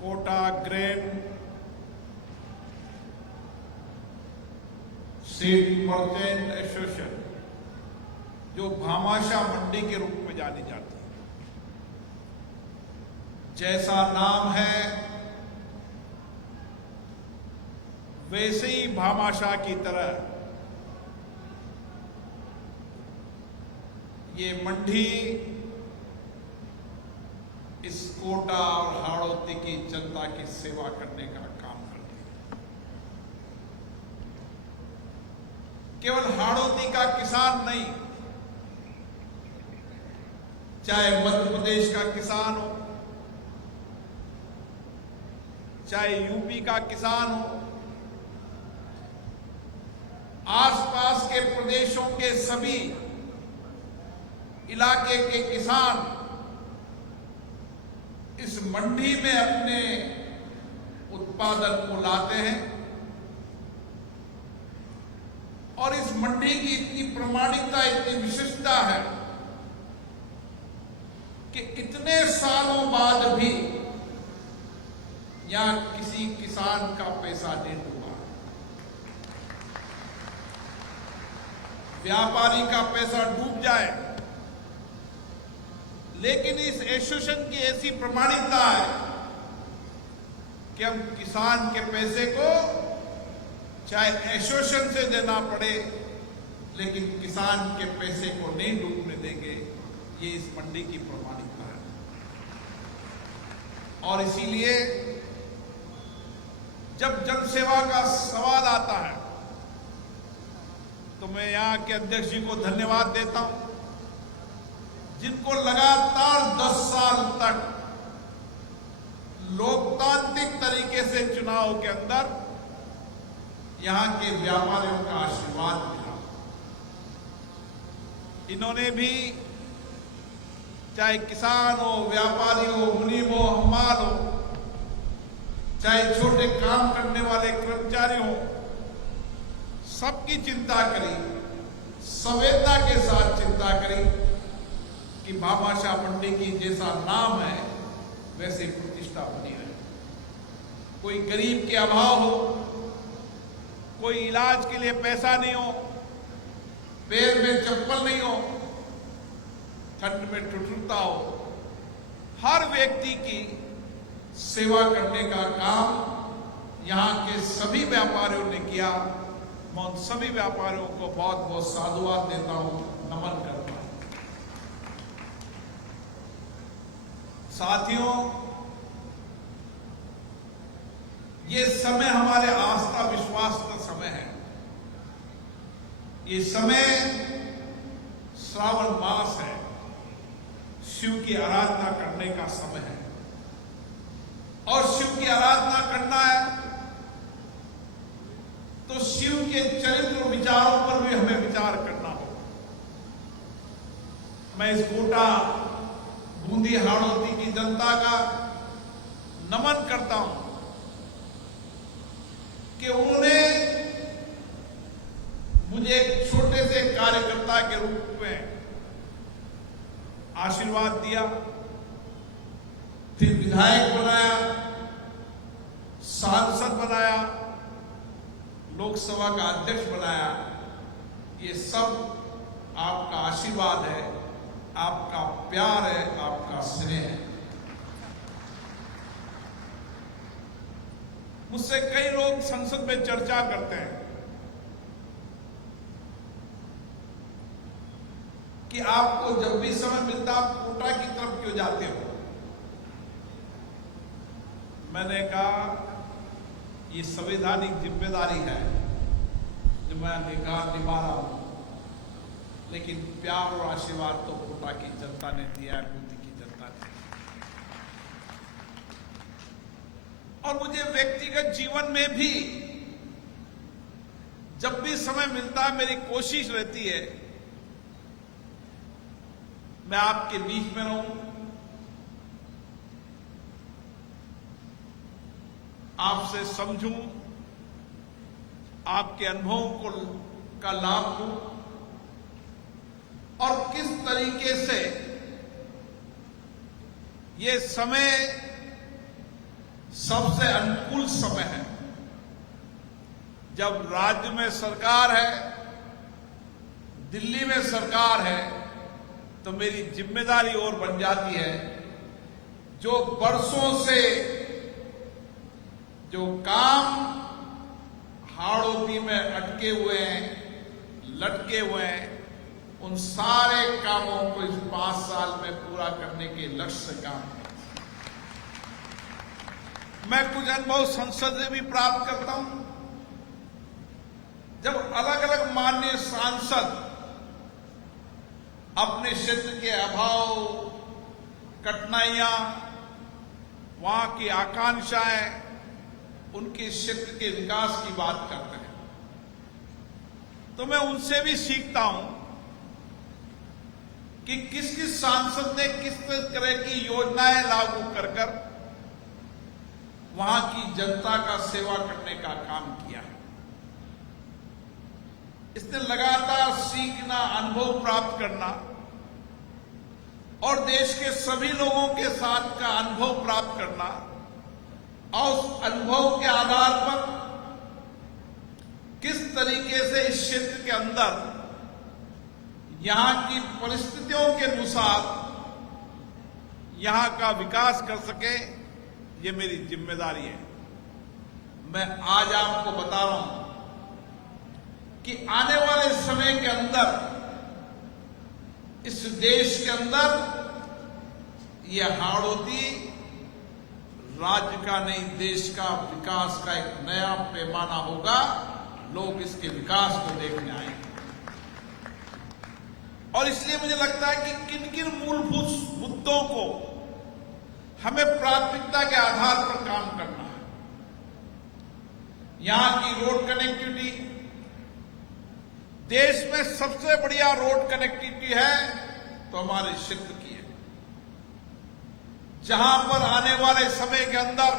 Kota grain seed merchant association, जो भामाशाह मंडी के रूप में जानी जाती है, जैसा नाम है वैसे ही भामाशाह की तरह ये मंडी इस कोटा और हाड़ौती की जनता की सेवा करने का काम करती है। केवल हाड़ौती का किसान नहीं, चाहे मध्य प्रदेश का किसान हो, चाहे यूपी का किसान हो, आसपास के प्रदेशों के सभी इलाके के किसान इस मंडी में अपने उत्पादन को लाते हैं और इस मंडी की इतनी प्रामाणिकता, इतनी विशिष्टता है कि इतने सालों बाद भी यहां किसी किसान का पैसा नहीं डूबा, व्यापारी का पैसा डूब जाए, लेकिन इस एसोसिएशन की ऐसी प्रमाणिकता है कि हम किसान के पैसे को चाहे एसोसिएशन से देना पड़े, लेकिन किसान के पैसे को नहीं डूबने देंगे। ये इस मंडी की प्रमाणिकता है। और इसीलिए जब जनसेवा का सवाल आता है तो मैं यहां के अध्यक्ष जी को धन्यवाद देता हूं, जिनको लगातार 10 साल तक लोकतांत्रिक तरीके से चुनाव के अंदर यहां के व्यापारियों का आशीर्वाद मिला। इन्होंने भी चाहे किसान हो, व्यापारी हो, मुनीम हो, हमाल हो, चाहे छोटे काम करने वाले कर्मचारी हो, सबकी चिंता करी, संवेदना के साथ चिंता करी कि भामाशाह मंडी की जैसा नाम है वैसे प्रतिष्ठा बनी रहे। कोई गरीब के अभाव हो, कोई इलाज के लिए पैसा नहीं हो, पैर में चप्पल नहीं हो, ठंड में ठिठुरता हो, हर व्यक्ति की सेवा करने का काम यहां के सभी व्यापारियों ने किया। मैं उन सभी व्यापारियों को बहुत बहुत साधुवाद देता हूं, नमन करता हूं। साथियों, ये समय हमारे आस्था विश्वास का समय है। ये समय श्रावण मास है, शिव की आराधना करने का समय है। और शिव की आराधना करना है तो शिव के चरित्र विचारों पर भी हमें विचार करना होगा। मैं इस कोटा बूंदी हाड़ौती की जनता का नमन करता हूं कि उन्होंने मुझे एक छोटे से कार्यकर्ता के रूप में आशीर्वाद दिया, फिर विधायक बनाया, सांसद बनाया, लोकसभा का अध्यक्ष बनाया। ये सब आपका आशीर्वाद है, आपका प्यार है, आपका स्नेह है। मुझसे कई लोग संसद में चर्चा करते हैं कि आपको जब भी समय मिलता आप कोटा की तरफ क्यों जाते हो। मैंने कहा ये संवैधानिक जिम्मेदारी है जो मैं निभा रहा हूं, लेकिन प्यार और आशीर्वाद तो कोटा की जनता ने दिया है, बूंदी की जनता ने। और मुझे व्यक्तिगत जीवन में भी जब भी समय मिलता है मेरी कोशिश रहती है मैं आपके बीच में रहूं, आपसे समझूं, आपके अनुभवों को का लाभ लूं और किस तरीके से ये समय सबसे अनुकूल समय है। जब राज्य में सरकार है, दिल्ली में सरकार है, तो मेरी जिम्मेदारी और बन जाती है जो बरसों से जो काम हाड़ौती में अटके हुए हैं, लटके हुए हैं, उन सारे कामों को इस 5 साल में पूरा करने के लक्ष्य से काम है। मैं कुछ अनुभव संसद से भी प्राप्त करता हूं। जब अलग अलग माननीय सांसद अपने क्षेत्र के अभाव, कठिनाइयां, वहां की आकांक्षाएं, उनके क्षेत्र के विकास की बात करते हैं, तो मैं उनसे भी सीखता हूं कि किस किस सांसद ने किस तरह की योजनाएं लागू कर वहां की जनता का सेवा करने का काम किया है। इसने लगातार सीखना, अनुभव प्राप्त करना और देश के सभी लोगों के साथ का अनुभव प्राप्त करना और उस अनुभव के आधार पर किस तरीके से इस क्षेत्र के अंदर यहां की परिस्थितियों के अनुसार यहां का विकास कर सके, ये मेरी जिम्मेदारी है। मैं आज आपको बता रहा हूं कि आने वाले समय के अंदर इस देश के अंदर ये हाड़ौती राज्य का नहीं, देश का विकास का एक नया पैमाना होगा। लोग इसके विकास को देखने आएंगे और इसलिए मुझे लगता है कि किन किन मूलभूत मुद्दों को हमें प्राथमिकता के आधार पर काम करना है। यहां की रोड कनेक्टिविटी, देश में सबसे बढ़िया रोड कनेक्टिविटी है तो हमारे क्षेत्र की है, जहां पर आने वाले समय के अंदर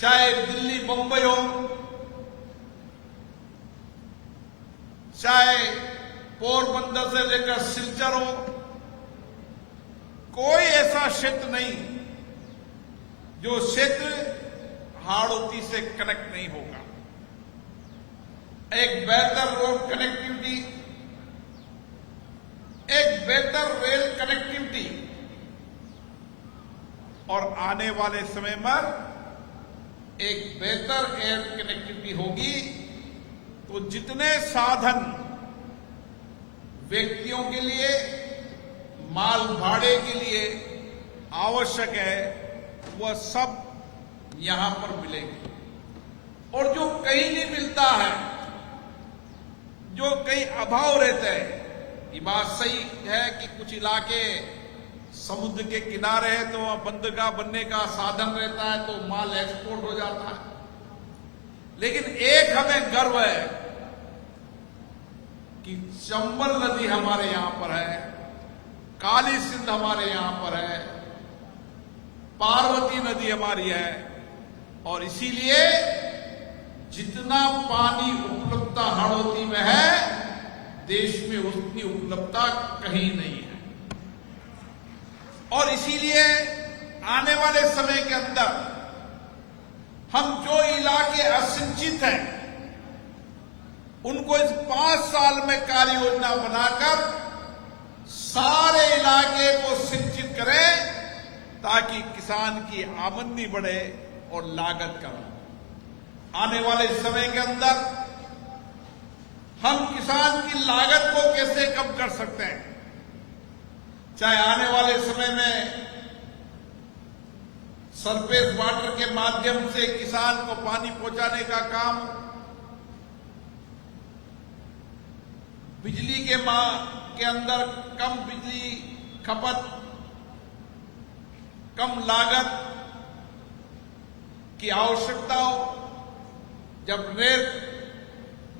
चाहे दिल्ली बंबई हो, चाहे पोरबंदर से लेकर सिलचर हो, कोई ऐसा क्षेत्र नहीं जो क्षेत्र हाड़ौती से कनेक्ट नहीं होगा। एक बेहतर रोड कनेक्टिविटी, एक बेहतर रेल कनेक्टिविटी और आने वाले समय में एक बेहतर एयर कनेक्टिविटी होगी तो जितने साधन व्यक्तियों के लिए, माल भाड़े के लिए आवश्यक है, वह सब यहां पर मिलेंगे। और जो कहीं नहीं मिलता है, जो कहीं अभाव रहता है, ये बात सही है कि कुछ इलाके समुद्र के किनारे है तो वहां बंदरगाह बनने का साधन रहता है तो माल एक्सपोर्ट हो जाता है। लेकिन एक हमें गर्व है कि चंबल नदी हमारे यहां पर है, काली सिंध हमारे यहां पर है, पार्वती नदी हमारी है और इसीलिए जितना पानी उपलब्धता हाड़ौती में है, देश में उतनी उपलब्धता कहीं नहीं है। और इसीलिए आने वाले समय के अंदर हम जो इलाके असिंचित हैं, उनको इस 5 साल में कार्य योजना बनाकर सारे इलाके को सिंचित करें ताकि किसान की आमदनी बढ़े और लागत कम हो। आने वाले समय के अंदर हम किसान की लागत को कैसे कम कर सकते हैं, चाहे आने वाले समय में सरफेस वाटर के माध्यम से किसान को पानी पहुंचाने का काम, बिजली के अंदर कम बिजली खपत, कम लागत की आवश्यकता हो। जब रेल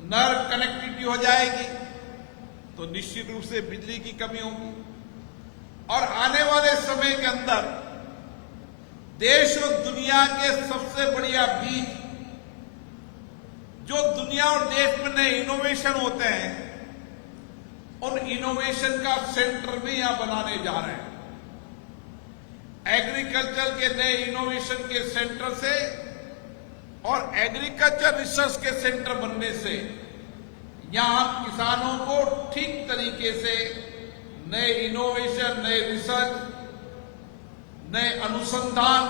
नहर कनेक्टिविटी हो जाएगी तो निश्चित रूप से बिजली की कमी होगी और आने वाले समय के अंदर देश और दुनिया के सबसे बढ़िया बीज, जो दुनिया और देश में नए इनोवेशन होते हैं, उन इनोवेशन का सेंटर भी यहां बनाने जा रहे हैं। एग्रीकल्चर के नए इनोवेशन के सेंटर से और एग्रीकल्चर रिसर्च के सेंटर बनने से यहां किसानों को ठीक तरीके से नए इनोवेशन, नए रिसर्च, नए अनुसंधान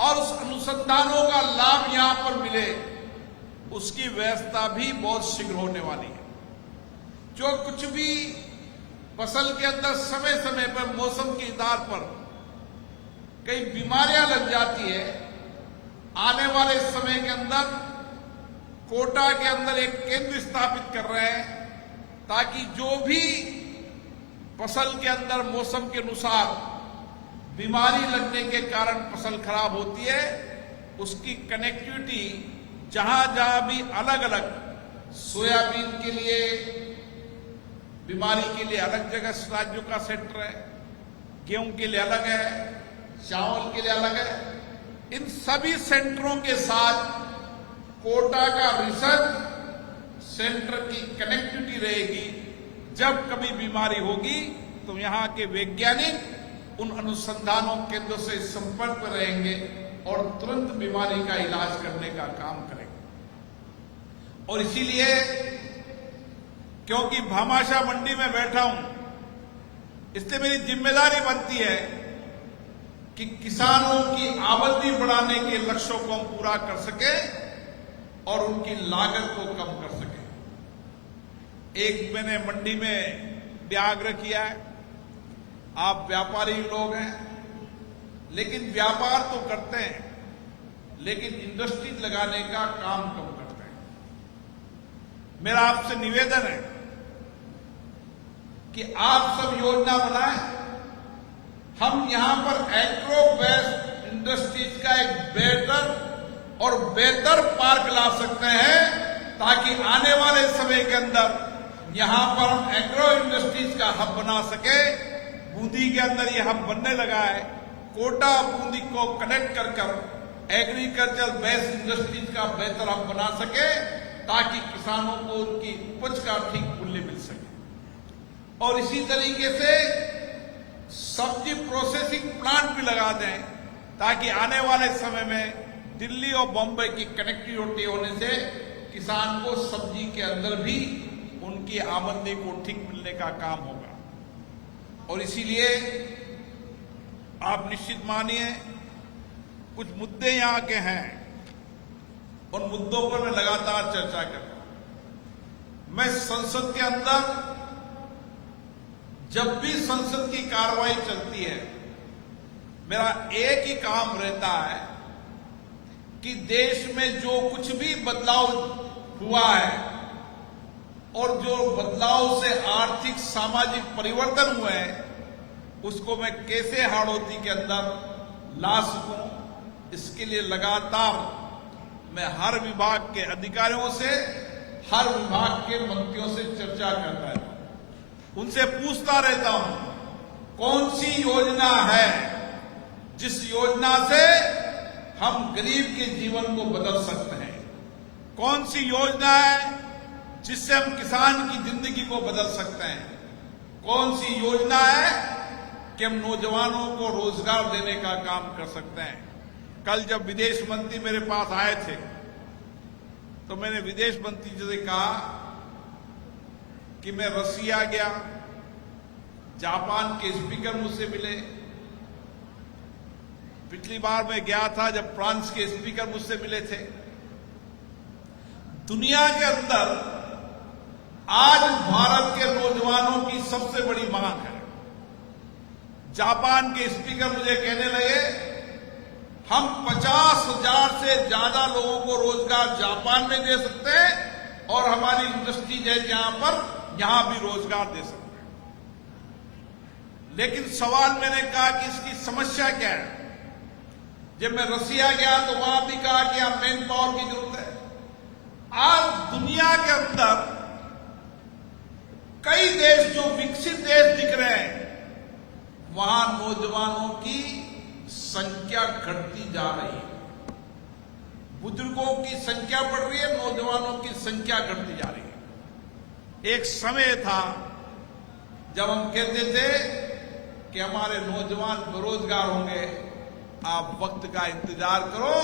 और उस अनुसंधानों का लाभ यहां पर मिले, उसकी व्यवस्था भी बहुत शीघ्र होने वाली है। जो कुछ भी फसल के अंदर समय समय पर मौसम के आधार पर कई बीमारियां लग जाती है, आने वाले समय के अंदर कोटा के अंदर एक केंद्र स्थापित कर रहे हैं ताकि जो भी फसल के अंदर मौसम के अनुसार बीमारी लगने के कारण फसल खराब होती है, उसकी कनेक्टिविटी जहां जहां भी अलग अलग, सोयाबीन के लिए बीमारी के लिए अलग जगह राज्यों का सेंटर है, गेहूं के लिए अलग है, चावल के लिए अलग है, इन सभी सेंटरों के साथ कोटा का रिसर्च सेंटर की कनेक्टिविटी रहेगी। जब कभी बीमारी होगी तो यहां के वैज्ञानिक उन अनुसंधानों केंद्रों से संपर्क में रहेंगे और तुरंत बीमारी का इलाज करने का काम करेंगे। और इसीलिए क्योंकि भामाशाह मंडी में बैठा हूं, इसलिए मेरी जिम्मेदारी बनती है कि किसानों की आमदनी बढ़ाने के लक्ष्यों को हम पूरा कर सके और उनकी लागत को कम कर सके। एक मैंने मंडी में भी आग्रह किया है, आप व्यापारी लोग हैं, लेकिन व्यापार तो करते हैं, लेकिन इंडस्ट्री लगाने का काम कम करते हैं। मेरा आपसे निवेदन है कि आप सब योजना बनाएं, हम यहां पर एग्रो बेस्ड इंडस्ट्रीज का एक बेटर और बेहतर पार्क ला सकते हैं ताकि आने वाले समय के अंदर यहां पर हम एग्रो इंडस्ट्रीज का हब बना सके। बूंदी के अंदर ये हब बनने लगा है, कोटा बूंदी को कनेक्ट कर एग्रीकल्चर बेस्ड इंडस्ट्रीज का बेहतर हब बना सके ताकि किसानों को उनकी उपज का ठीक मूल्य मिल सके। और इसी तरीके से सब्जी प्रोसेसिंग प्लांट भी लगा दें ताकि आने वाले समय में दिल्ली और बॉम्बे की कनेक्टिविटी होने से किसान को सब्जी के अंदर भी उनकी आमदनी को ठीक मिलने का काम होगा। और इसीलिए आप निश्चित मानिए, कुछ मुद्दे यहां के हैं, उन मुद्दों पर मैं लगातार चर्चा कर रहा हूं। मैं संसद के अंदर जब भी संसद की कार्रवाई चलती है, मेरा एक ही काम रहता है कि देश में जो कुछ भी बदलाव हुआ है और जो बदलाव से आर्थिक सामाजिक परिवर्तन हुए हैं, उसको मैं कैसे हाड़ौती के अंदर ला सकूं, इसके लिए लगातार मैं हर विभाग के अधिकारियों से, हर विभाग के मंत्रियों से चर्चा करता रहता हूं, उनसे पूछता रहता हूं कौन सी योजना है जिस योजना से हम गरीब के जीवन को बदल सकते हैं, कौन सी योजना है जिससे हम किसान की जिंदगी को बदल सकते हैं, कौन सी योजना है कि हम नौजवानों को रोजगार देने का काम कर सकते हैं। कल जब विदेश मंत्री मेरे पास आए थे तो मैंने विदेश मंत्री जी से कहा कि मैं रसिया गया, जापान के स्पीकर मुझसे मिले, पिछली बार मैं गया था जब फ्रांस के स्पीकर मुझसे मिले थे। दुनिया के अंदर आज भारत के नौजवानों की सबसे बड़ी मांग है। जापान के स्पीकर मुझे कहने लगे हम 50,000 से ज्यादा लोगों को रोजगार जापान में दे सकते हैं और हमारी इंडस्ट्रीज है जहां पर यहां भी रोजगार दे सकते हैं। लेकिन सवाल मैंने कहा कि इसकी समस्या क्या है। जब मैं रसिया गया तो वहां भी कहा कि यहां मैन पावर की जरूरत है। आज दुनिया के अंदर कई देश जो विकसित देश दिख रहे हैं, वहां नौजवानों की संख्या घटती जा रही है, बुजुर्गों की संख्या बढ़ रही है, नौजवानों की संख्या घटती जा रही है। एक समय था जब हम कहते थे कि हमारे नौजवान बेरोजगार होंगे, आप वक्त का इंतजार करो।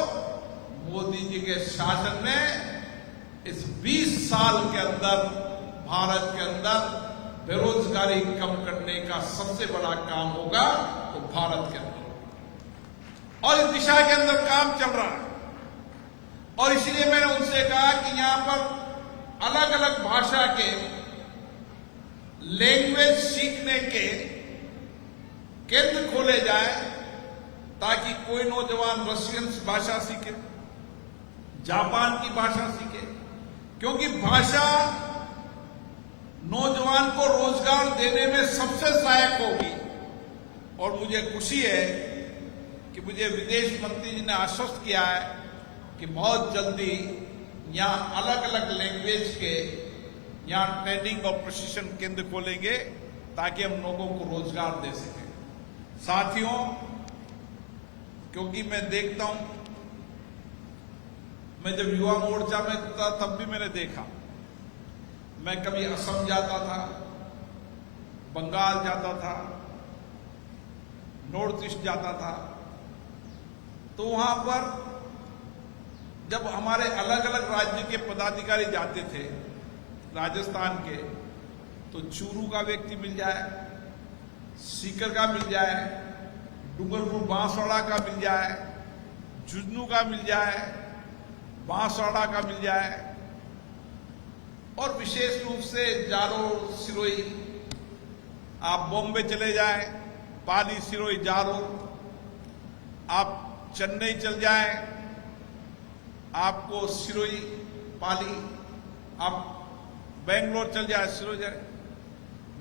मोदी जी के शासन में इस 20 साल के अंदर भारत के अंदर बेरोजगारी कम करने का सबसे बड़ा काम होगा तो भारत के अंदर होगा, और इस दिशा के अंदर काम चल रहा है। और इसलिए मैंने उनसे कहा कि यहां पर अलग अलग भाषा के लैंग्वेज सीखने के केंद्र खोले जाए, ताकि कोई नौजवान रशियन भाषा सीखे, जापान की भाषा सीखे, क्योंकि भाषा नौजवान को रोजगार देने में सबसे सहायक होगी। और मुझे खुशी है कि मुझे विदेश मंत्री जी ने आश्वस्त किया है कि बहुत जल्दी यहां अलग अलग लैंग्वेज के यहां ट्रेनिंग और प्रशिक्षण केंद्र खोलेंगे, ताकि हम लोगों को रोजगार दे सकें। साथियों, क्योंकि मैं देखता हूं, मैं जब युवा मोर्चा में था तब भी मैंने देखा, मैं कभी असम जाता था, बंगाल जाता था, नॉर्थ ईस्ट जाता था, तो वहां पर जब हमारे अलग अलग राज्य के पदाधिकारी जाते थे, राजस्थान के, तो चूरू का व्यक्ति मिल जाए, सीकर का मिल जाए, डूंगरपुर बांसवाड़ा का मिल जाए, झुंझुनू का मिल जाए, बांसवाड़ा का मिल जाए, और विशेष रूप से जालोर, सिरोही, आप बॉम्बे चले जाएं, पाली, सिरोही, जालोर, आप चेन्नई चल जाएं, आपको सिरोही, पाली, आप बेंगलोर चल जाए, सिरोही जाए।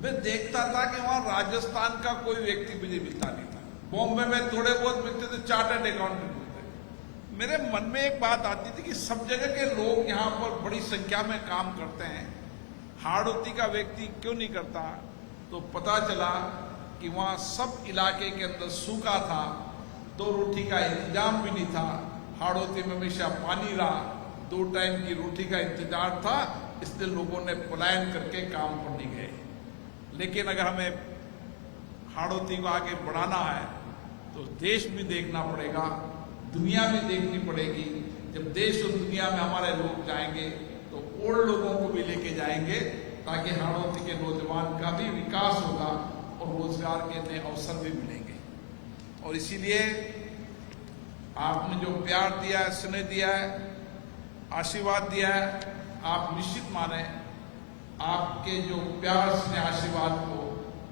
मैं देखता था कि वहां राजस्थान का कोई व्यक्ति मुझे मिलता नहीं था। बॉम्बे में थोड़े बहुत मिलते थे, चार्टर्ड अकाउंटेंट मिलते। मेरे मन में एक बात आती थी कि सब जगह के लोग यहां पर बड़ी संख्या में काम करते हैं, हाड़ौती का व्यक्ति क्यों नहीं करता? तो पता चला कि वहां सब इलाके के अंदर सूखा था, 2 रोटी का इंतजाम भी नहीं था, हाड़ौती में हमेशा पानी रहा, 2 टाइम की रोटी का इंतजार था, इसलिए लोगों ने पलायन करके काम पर नहीं गए। लेकिन अगर हमें हाड़ौती को आगे बढ़ाना है तो देश भी देखना पड़ेगा, दुनिया भी देखनी पड़ेगी। जब देश और दुनिया में हमारे लोग जाएंगे तो और लोगों को भी लेके जाएंगे, ताकि हाड़ौती के नौजवान का भी विकास होगा और रोजगार के नए अवसर भी मिलेंगे। और इसीलिए आपने जो प्यार दिया है, स्नेह दिया है, आशीर्वाद दिया है, आप निश्चित माने आपके जो प्यार स्नेह आशीर्वाद को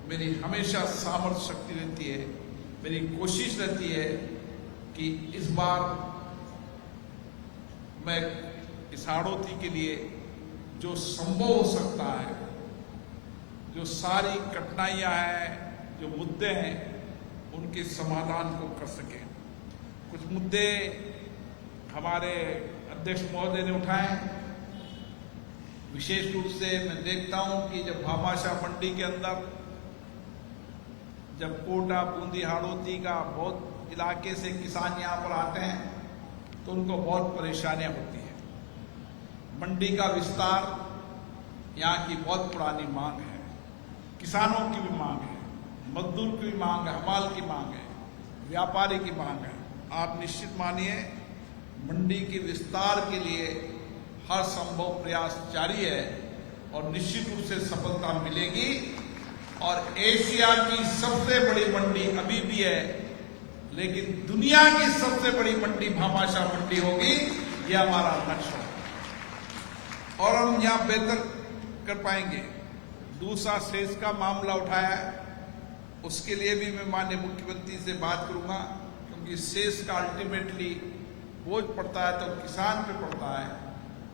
मेरी हमेशा सामर्थ्य शक्ति रहती है। मेरी कोशिश रहती है कि इस बार मैं इस हाड़ौती के लिए जो संभव हो सकता है, जो सारी कठिनाइयां हैं, जो मुद्दे हैं, उनके समाधान को कर सके। कुछ मुद्दे हमारे अध्यक्ष महोदय ने उठाए। विशेष रूप से मैं देखता हूं कि जब भामाशाह मंडी के अंदर, जब कोटा, बूंदी, हाड़ौती का बहुत इलाके से किसान यहां पर आते हैं तो उनको बहुत परेशानियां होती हैं। मंडी का विस्तार यहाँ की बहुत पुरानी मांग है, किसानों की भी मांग है, मजदूर की भी मांग है, हमाल की मांग है, व्यापारी की मांग है। आप निश्चित मानिए मंडी के विस्तार के लिए हर संभव प्रयास जारी है और निश्चित रूप से सफलता मिलेगी। और एशिया की सबसे बड़ी मंडी अभी भी है, लेकिन दुनिया की सबसे बड़ी मंडी भामाशाह मंडी होगी, यह हमारा लक्ष्य है और हम यहां बेहतर कर पाएंगे। दूसरा सेस का मामला उठाया है, उसके लिए भी मैं माननीय मुख्यमंत्री से बात करूंगा, क्योंकि सेस का अल्टीमेटली बोझ पड़ता है तो किसान पे पड़ता है।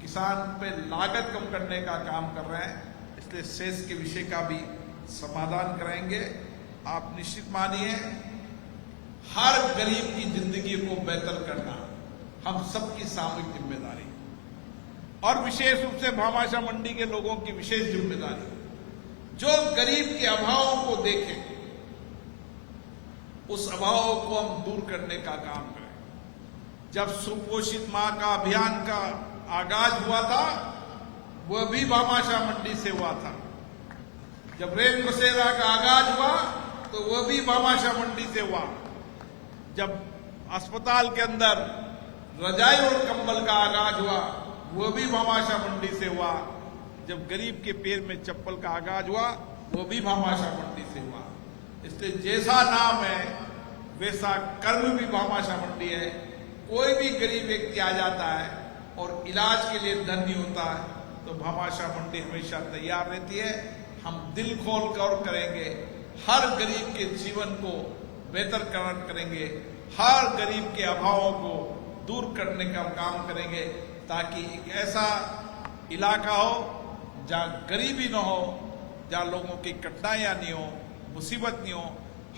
किसान पे लागत कम करने का काम कर रहे हैं, इसलिए सेस के विषय का भी समाधान कराएंगे। आप निश्चित मानिए हर गरीब की जिंदगी को बेहतर करना हम सबकी सामूहिक जिम्मेदारी, और विशेष रूप से भामाशाह मंडी के लोगों की विशेष जिम्मेदारी, जो गरीब के अभावों को देखें, उस अभाव को हम दूर करने का काम करें। जब सुपोषित मां का अभियान का आगाज हुआ था, वह भी भामाशाह मंडी से हुआ था। जब रेल बसेरा का आगाज हुआ तो वह भी भामाशाह मंडी से हुआ। जब अस्पताल के अंदर रजाई और कंबल का आगाज हुआ, वह भी भामाशाह मंडी से हुआ। जब गरीब के पैर में चप्पल का आगाज हुआ, वो भी भामाशाह मंडी से हुआ। इसलिए जैसा नाम है वैसा कर्म भी भामाशाह मंडी है। कोई भी गरीब व्यक्ति आ जाता है और इलाज के लिए धन नहीं होता है तो भामाशाह मंडी हमेशा तैयार रहती है। हम दिल खोल कर करेंगे, हर गरीब के जीवन को बेहतर करेंगे, हर गरीब के अभावों को दूर करने का काम करेंगे, ताकि एक ऐसा इलाका हो जहां गरीबी न हो, जहां लोगों की कठिनाइयां नहीं हो, मुसीबत नहीं हो।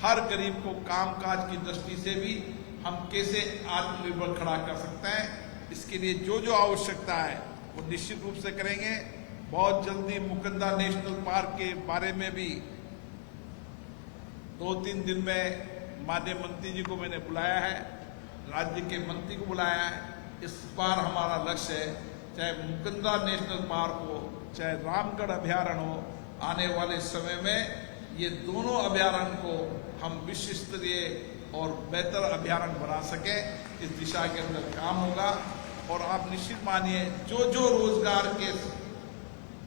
हर गरीब को कामकाज की दृष्टि से भी हम कैसे आत्मनिर्भर खड़ा कर सकते हैं, इसके लिए जो जो आवश्यकता है वो निश्चित रूप से करेंगे। बहुत जल्दी मुकंदा नेशनल पार्क के बारे में भी 2-3 दिन में माननीय मंत्री जी को मैंने बुलाया है, राज्य के मंत्री को बुलाया है। इस बार हमारा लक्ष्य है, चाहे मुकंदा नेशनल पार्क हो, चाहे रामगढ़ अभ्यारण्य हो, आने वाले समय में ये दोनों अभ्यारण्य को हम विश्व स्तरीय और बेहतर अभ्यारण्य बना सकें, इस दिशा के अंदर काम होगा। और आप निश्चित मानिए जो जो रोजगार के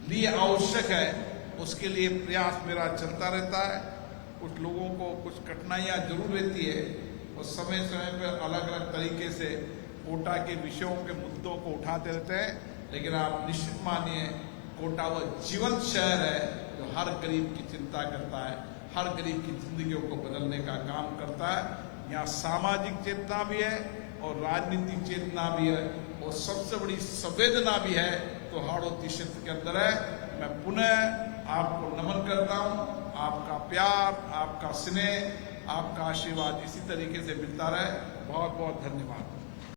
लिए आवश्यक है उसके लिए प्रयास मेरा चलता रहता है। कुछ लोगों को कुछ कठिनाइयां जरूर रहती है और समय समय पर अलग अलग तरीके से कोटा के विषयों के मुद्दों को उठाते रहते हैं, लेकिन आप निश्चित मानिए कोटा वह जीवंत शहर है जो हर गरीब की चिंता करता है, हर गरीब की जिंदगियों को बदलने का काम करता है। यहाँ सामाजिक चेतना भी है और राजनीतिक चेतना भी है और सबसे बड़ी संवेदना भी है तो हाड़ौती क्षेत्र के अंदर है। मैं पुनः आपको नमन करता हूँ। आपका प्यार, आपका स्नेह, आपका आशीर्वाद इसी तरीके से मिलता रहे। बहुत बहुत धन्यवाद।